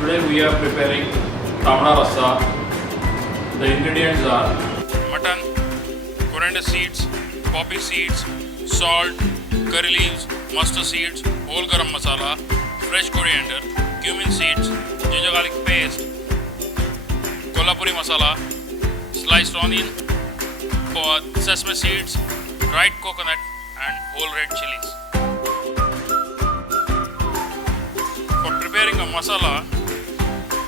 Today we are preparing Tambda Rassa. The ingredients are mutton, coriander seeds, poppy seeds, salt, curry leaves, mustard seeds, whole garam masala, fresh coriander, cumin seeds, ginger garlic paste, kolhapuri masala, sliced onion, sesame seeds, dried coconut and whole red chilies. For preparing a masala,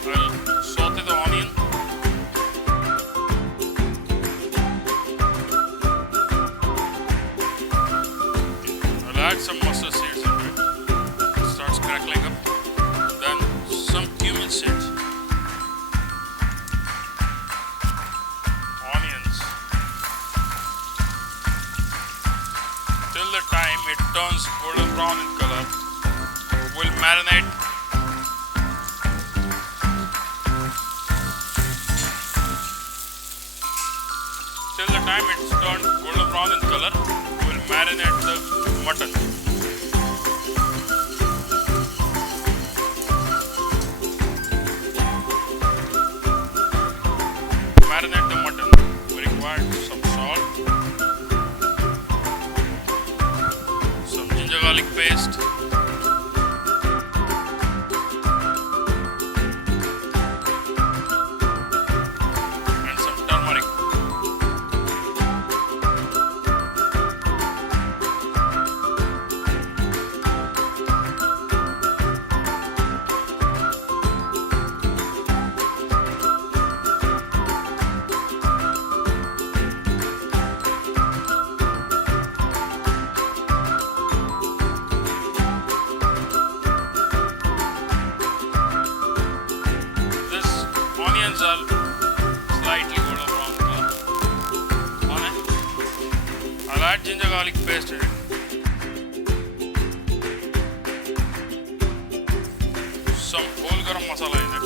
I'll saute the onion. I'll add some mustard seeds into it. It starts crackling up. Then some cumin seeds. Onions. Till the time it turns golden brown in color. We'll marinate. Till the time it's turned golden brown in color, we'll marinate the mutton. Marinate the mutton. We require some salt, some ginger garlic paste, and some turmeric. Onions are slightly golden brown color. On it, I'll add ginger garlic paste in it. Some whole garam masala in it.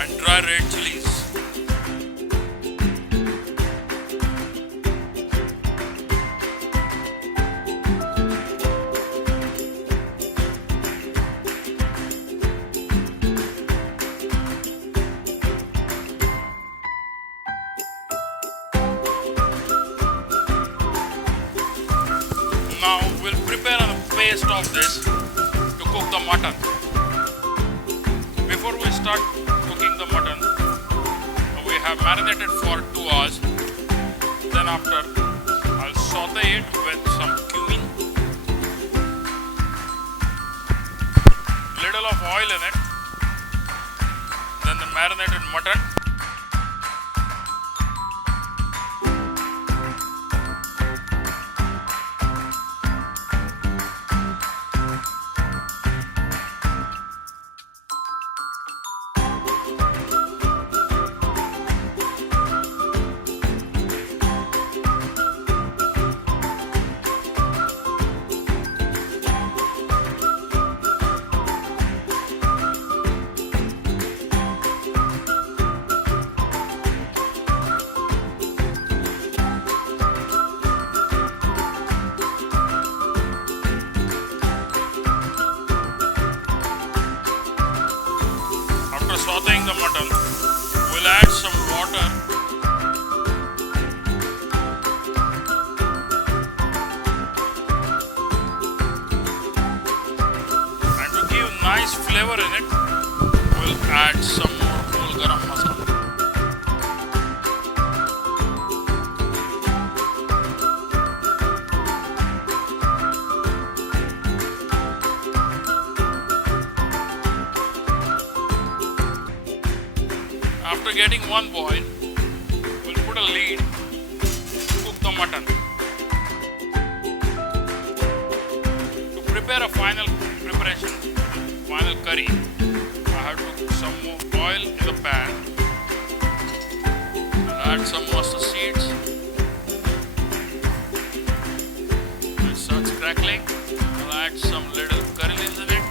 And dry red chilies. Now we'll prepare a paste of this to cook the mutton. Before we start cooking the mutton, we have marinated for 2 hours. Then after, I'll saute it with some cumin, little of oil in it, then the marinated mutton. After sauteing the mutton, we'll add some water. And to give nice flavor in it, we'll add some more whole garam masala. After getting one boil, we'll put a lid to cook the mutton. To prepare a final preparation, final curry, I have to put some more oil in the pan. I'll add some mustard seeds. When it starts crackling, I'll add some little curry leaves in it.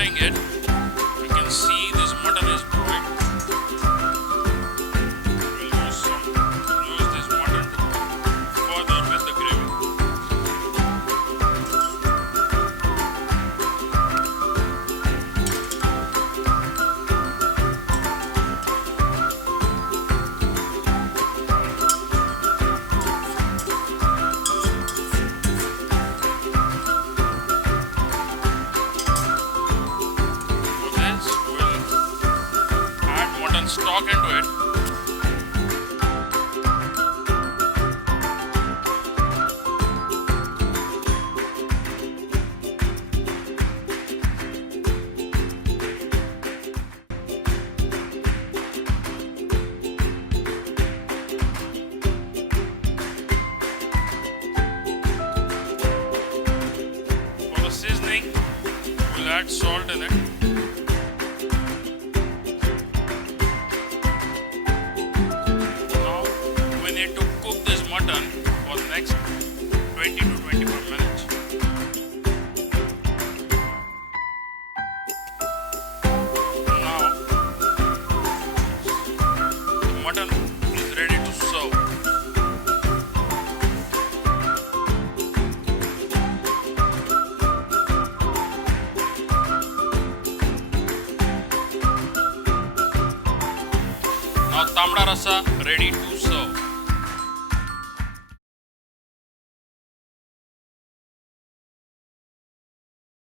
stirring it. You can see this mutton is boiled. We'll use this mutton further with the gravy. Stock into it. For the seasoning, we'll add salt in it. Mutton for the next 20 to 24 minutes. Now the mutton is ready to serve. Now Tambda Rassa ready to serve.